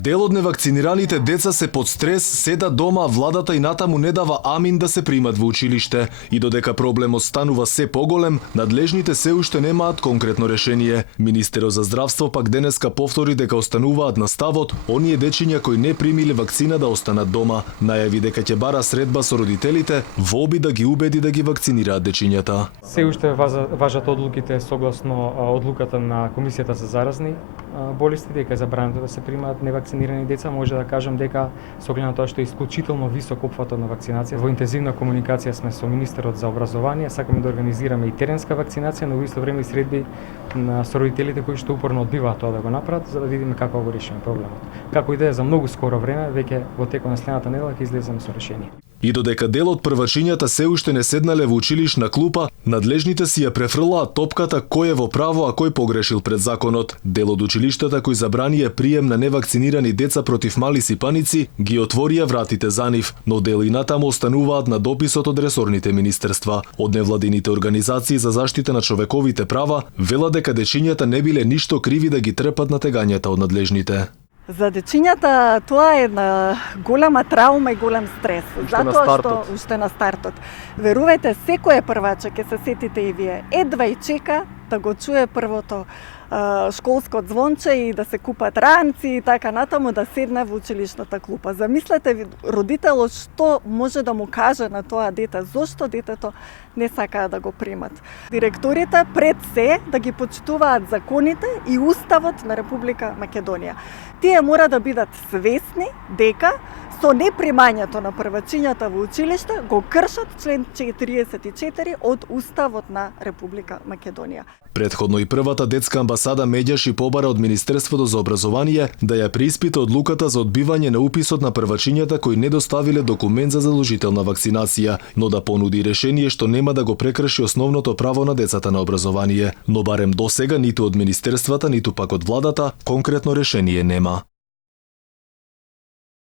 Дел од невакцинираните деца се под стрес, седат дома, владата и натаму не дава амин да се примат во училиште. И додека проблемот станува се поголем, надлежните се уште немаат конкретно решение. Министерот за здравство пак денеска повтори дека остануваат на ставот оние дечиња кои не примиле вакцина да останат дома. Најави дека ќе бара средба со родителите во обид да ги убеди да ги вакцинираат дечињата. Се уште важат одлуките согласно одлуката на Комисијата за заразни болести, дека е забрането да се примаат невакцинирани деца. Може да кажам дека со оглед на тоа што е исклучително висок опфатот на вакцинација, во интензивна комуникација сме со министерот за образование, сакаме да организираме и теренска вакцинација, но во исто време и средби со родителите кои што упорно одбиваат тоа да го направат, за да видиме како го решиме проблемот. Како идеја за многу скоро време, веќе во текот на следната недела ќе излеземе со решение. И додека дел од првачињата се уште не седнале во училишна клупа, надлежните си ја префрлаат топката кој е во право, а кој погрешил пред законот. Дел од училиштата кои забранија прием на невакцинирани деца против мали сипаници ги отворија вратите за нив, но дел и натаму остануваат на дописот од ресорните министерства. Од невладините организации за заштита на човековите права велат дека дечињата не биле ништо криви да ги трпат натегањата од надлежните. За дечињата тоа е една голема травма и голем стрес. Уште на стартот. Верувајте, секој прваче ќе се сетите и вие. Едва и чека да го чуе првото школско звонче и да се купат ранци и така натаму да седне во училишната клупа. Замислете ви родителот што може да му каже на тоа дете, зошто детето не сакаат да го примат. Директорите пред се да ги почитуваат законите и уставот на Република Македонија. Тие мора да бидат свесни дека со непримањето на првачињата во училиште го кршат член 44 од Уставот на Република Македонија. Претходно и првата детска амбасада меѓаш и побара од Министерството за образование да ја преиспита одлуката за одбивање на уписот на првачињата кои не доставиле документ за задолжителна вакцинација, но да понуди решение што нема да го прекрши основното право на децата на образование. Но барем досега ниту од министерствата, ниту пак од владата конкретно решение нема.